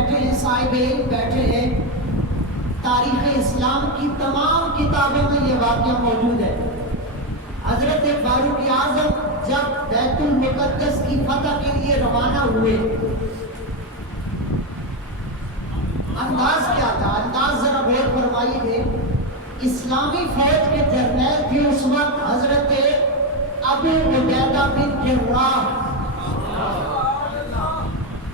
بیٹھے ہیں، صاحب علم بیٹھے ہیں، تاریخ اسلام کی تمام کتابوں میں یہ واقعہ موجود ہے۔ حضرت فاروق اعظم جب بیت المقدس کی فتح کے لیے روانہ ہوئے، انداز کیا تھا؟ انداز ذرا غور فرمائیے۔ اسلامی فوج کے جرنیل تھے اس وقت حضرت ابو عبیدہ بن جراح۔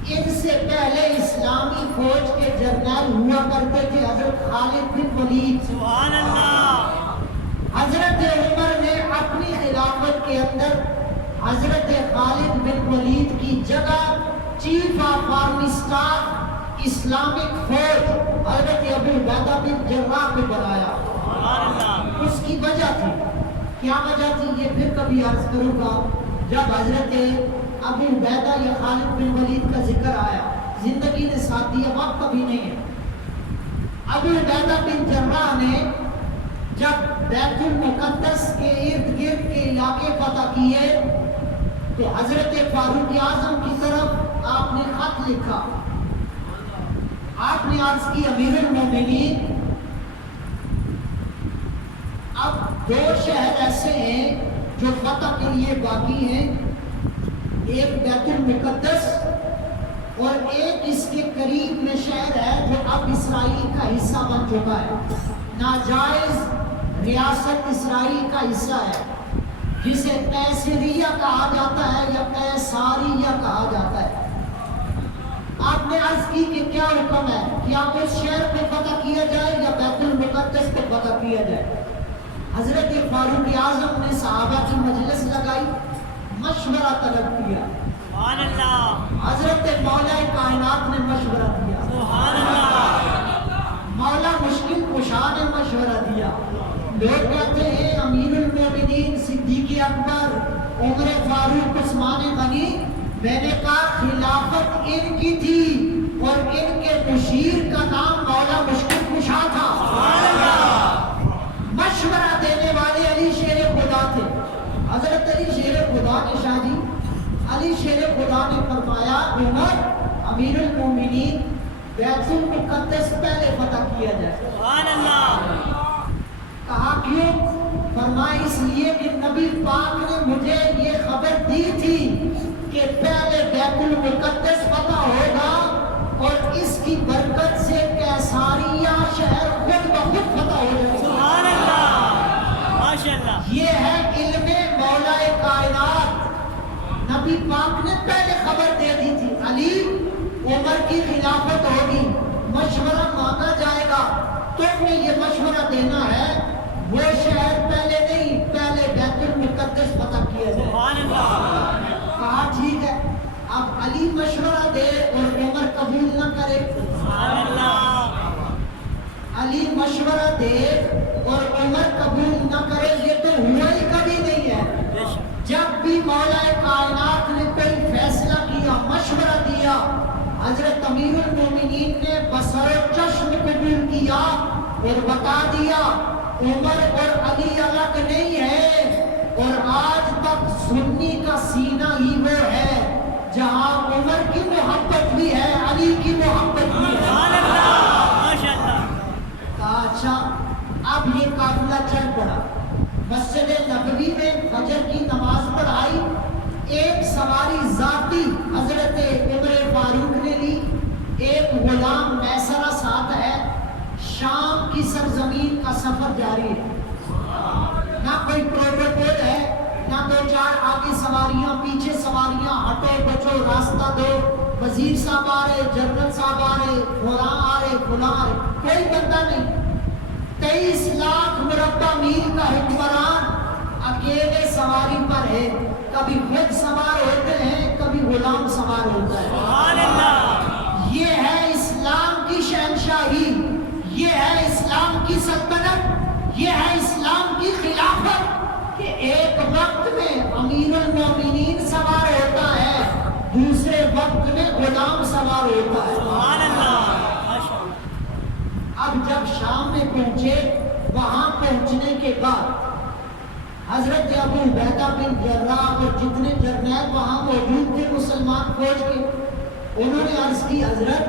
ان سے پہلے اسلامی فوج کے جرنیل ہوا کرتے تھے حضرت خالد بن ولید۔ سبحان اللہ۔ حضرت عمر نے اپنی خلافت کے اندر حضرت خالد بن ولید کی جگہ chief of army staff Islamic فوج حضرت ابو عبیدہ بن جراح کو بنایا۔ اس کی وجہ تھی، کیا وجہ تھی یہ پھر کبھی عرض کروں گا جب حضرت ابو عبیدہ یا خالد بن ولید کا ذکر آیا۔ زندگی نے ساتھ دیا، وقت ابھی نہیں ہے۔ ابو عبیدہ بن جراح نے جب بیت المقدس کے ارد گرد کے علاقے فتح کیے تو حضرت فاروق اعظم کی طرف آپ نے خط لکھا۔ آپ نے عرض کی امیر المومنین، اب دو شہر ایسے ہیں جو فتح کے لیے باقی ہیں، ایک بیت المقدس اور ایک اس کے قریب میں شہر ہے جو اب اسرائیل کا حصہ بن چکا ہے، ناجائز ریاست اسرائیل کا حصہ ہے، جسے قیصریہ کہا جاتا ہے یا قیصاریہ کہا جاتا ہے۔ آپ نے عرض کی کہ کیا حکم ہے، کیا اس شہر کو فتح کیا جائے یا بیت المقدس کو فتح کیا جائے؟ حضرت فاروق اعظم نے صحابہ کی مجلس لگائی، مشورہ طلب کیا۔ سبحان اللہ۔ حضرت مولا کائنات نے مشورہ دیا، سبحان اللہ۔ مولا مشکل کشا نے مشورہ دیا۔ لوگ کہتے ہیں امیر المومنین صدیق اکبر عمر فاروق عثمان غنی، میں نے کہا خلافت ان کی تھی اور ان کے مشیر کا نام مولا مشکل کشا تھا۔ سبحان اللہ۔ مشورہ دینے والے علی شیر خدا تھے۔ حضرت علی شیر خدا نے شاہ جی، علی شیر خدا نے فرمایا عمر امیر المومنین بیت المقدس پہلے فتح کیا جائے۔ سبحان اللہ۔ کہا کیوں؟ فرمایا اس لیے کہ نبی پاک نے مجھے یہ خبر دی تھی کہ پہلے بیت المقدس فتح ہوگا اور اس کی برکت سے قیصاریہ شہر خود بخود فتح ہو جائے گا۔ سبحان اللہ۔ ماشاءاللہ۔ یہ ہے علم مولا کائنات۔ نبی پاک نے پہلے خبر دے دی تھی علی عمر کی خلافت ہوگی، مشورہ مانگا جائے گا، تم نے یہ مشورہ دینا ہے وہ شہر پہلے نہیں، پہلے بیت المقدس فتح کیا جائے۔ سبحان اللہ۔ کہا ٹھیک ہے۔ اب علی مشورہ دے اور عمر قبول نہ کرے، سبحان اللہ۔ علی مشورہ دے اور عمر قبول نہ کرے، یہ تو ہوا ہی کبھی نہیں ہے۔ جب بھی مولا کائنات نے کوئی فیصلہ کیا، مشورہ دیا، حضرت امیر المومنین نے بصر و چشم قبول کیا اور بتا دیا عمر اور علی الگ نہیں ہے، اور آج تک سنی کا سینہ ہی وہ ہے جہاں عمر کی محبت بھی ہے، علی کی محبت بھی ہے۔ سبحان اللہ۔ ماشاءاللہ۔ کہا اچھا اب یہ قافلہ چل پڑا، مسجد نبوی میں فجر کی نماز پڑھائی، ایک سواری ذاتی حضرت عمر فاروق نے لی، ایک غلام میسرہ ساتھ ہے، شام کی سرزمین کا سفر جاری ہے، نہ کوئی پروٹوکول ہے، نہ دو چار آگے سواریاں پیچھے سواریاں، ہٹو بچو راستہ دو، وزیر صاحب آ رہے، جنرل صاحب آ رہے، فلاں آ رہے، فلاں آ رہے، کوئی بندہ نہیں۔ 23 لاکھ مربع میل کا حکمران اکیلے سواری پر ہے، کبھی خود سوار ہوتے ہیں، کبھی غلام سوار ہوتا ہے۔ سبحان اللہ۔ یہ ہے اسلام کی شہنشاہی، یہ ہے اسلام کی سلطنت، یہ ہے اسلام کی خلافت کہ ایک وقت میں امیر المومنین سوار ہوتا ہے، دوسرے وقت میں غلام سوار ہوتا ہے۔ سبحان اللہ۔ ماشاءاللہ۔ اب جب شام میں پہنچے، وہاں پہنچنے کے بعد حضرت ابو عبیدہ بن جراح اور جتنے جرنیل وہاں موجود تھے مسلمان فوج کے، انہوں نے عرض کی حضرت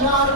4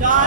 4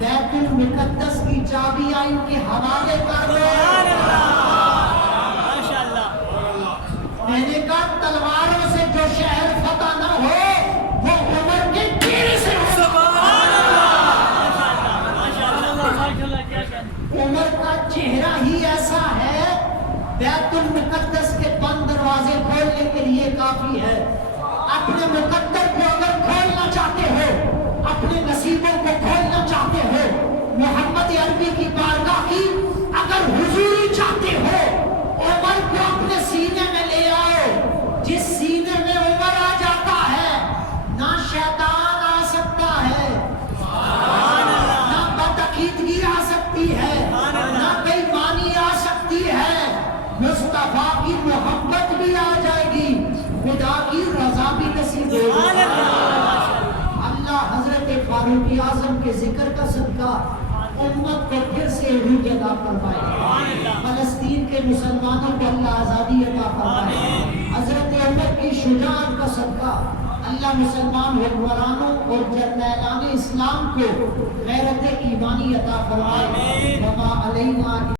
بیت المقدس کی چابیاں ان کے حوالے کر دو. سبحان اللہ ماشاء اللہ میں نے کہا تلواروں سے جو شہر فتح نہ ہو وہ عمر کے تیر سے ہو. سبحان اللہ ماشاء اللہ کیا کہنا عمر کا چہرہ ہی ایسا ہے، بیت المقدس کے بند دروازے کھولنے کے لیے کافی ہے. اپنے مقدر کو اگر کھولنا چاہتے ہو، اپنے نصیبوں کو کھولنا چاہتے ہو، محمد عربی کی بارگاہ کی اگر حضوری چاہتے ہو، عمر کو اپنے سینے میں لے آؤ. جس سینے میں عمر آ جاتا ہے نہ شیطان آ سکتا ہے، نہ بدعقیدگی آ سکتی ہے، نہ بےایمانی آ سکتی ہے. مصطفیٰ کی محبت بھی آ جائے گی، خدا کی رضا بھی نصیب ہوگی. اللہ حضرت فاروق اعظم کے ذکر کا صدقہ امت کو پھر سے عروج عطا فرمائے. فلسطین کے مسلمانوں کو اللہ آزادی عطا فرمائے. حضرت عمر کی شجاعت کا صدقہ اللہ مسلمان حکمرانوں اور جرنیلان اسلام کو غیرت ایمانی عطا فرمائے. وما علینا